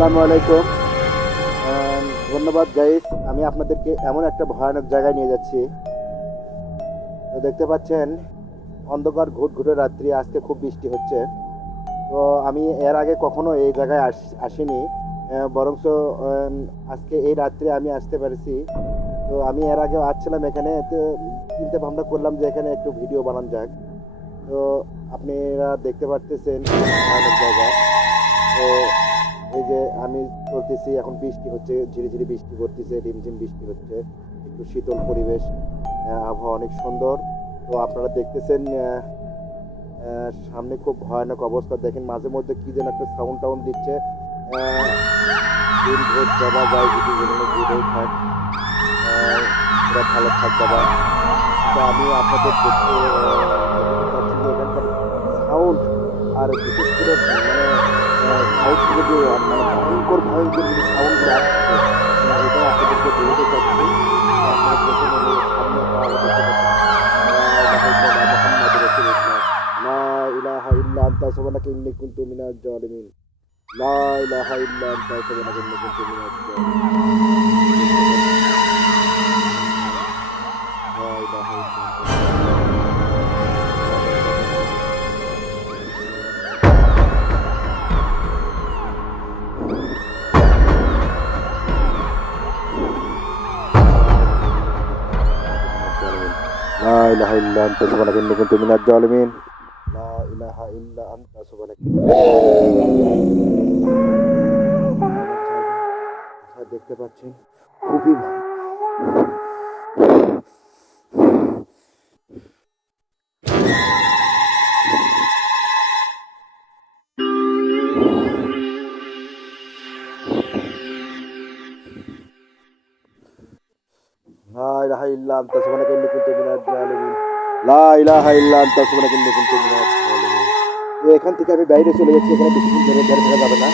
আসসালামু আলাইকুম। ধন্যবাদ গাইস, আমি আপনাদেরকে এমন একটা ভয়ানক জায়গায় নিয়ে যাচ্ছি। তো দেখতে পাচ্ছেন অন্ধকার ঘুটঘুটে রাত্রি, আজকে খুব বৃষ্টি হচ্ছে। তো আমি এর আগে কখনো এই জায়গায় আসিনি, বরঞ্চ আজকে এই রাত্রে আমি আসতে পেরেছি। তো আমি এর আগেও আসছিলাম এখানে, তো চিন্তা ভাবনা করলাম যে এখানে একটু ভিডিও বানানো যাক। তো আপনারা দেখতে পারতেছেন ভয়ানক জায়গা। তো এই যে আমি চলতেছি, এখন বৃষ্টি হচ্ছে, ঝিরিঝিরি বৃষ্টি পড়তেছে, রিমঝিম বৃষ্টি হচ্ছে, একটু শীতল পরিবেশ, আবহাওয়া অনেক সুন্দর। তো আপনারা দেখতেছেন সামনে খুব ভয়ানক অবস্থা। দেখেন মাঝে মধ্যে কি যেন একটা সাউন্ড টাউন্ড দিচ্ছে। দিন ভোর বাবা যায়, যদি যেখানে দূরেই থাক, ওরা ভালো থাক বাবা। তো আমি আপনাদের দেখাতে চাচ্ছি যে এখানকার সাউন্ড, আর বিশেষ করে মানে সাউথ থেকে যে মানে ভয়ঙ্কর ভয়ঙ্কর যে সাউন্ডগুলো আসছে, এটাই আপনাদেরকে বোঝাতে চাচ্ছি। তো আপনারা দেখেন আমি সামনে পাহাড়ে দেখতে পাচ্ছেন লা ইলাহা ইল্লাল্লাহ মুহাম্মাদুর রাসূলুল্লাহ, লা ইলাহা ইল্লা আনতা সুবহানাকা ইন্নী কুনতু মিনাজ জালিমিন, লা ইলাহা ইল্লা আনতা সুবহানাকা ইন্নী কুনতু মিনাজ জালিমিন। দেখতে পাচ্ছেন লা ইলাহা ইল্লা আনতা সুবহানাকা ইন্নী লা ইলাহা ইল্লা লা ইলাহা ইল্লা আনতা সুবহানাকা ইন্নী কুনতু মিনাজ জালিমিন, লা ইলাহা ইল্লা আনতা সুবহানাকা ইন্নী কুনতু ভয়ানক জায়গা। আপনারা দেখতে পাচ্ছেন খুবই লা ইলাহা ইল্লা আনতা সুবহানাকা ইন্নী কুনতু মিনাজ জালিমিন, লা ইলাহা ইল্লা আনতা সুবহানাকা ইন্নী কুনতু মিনাজ জালিমিন। তো এখান থেকে আমি বাইরে চলে যাচ্ছি, এখানে বেশিক্ষণ ধরে থাকা যাবে না।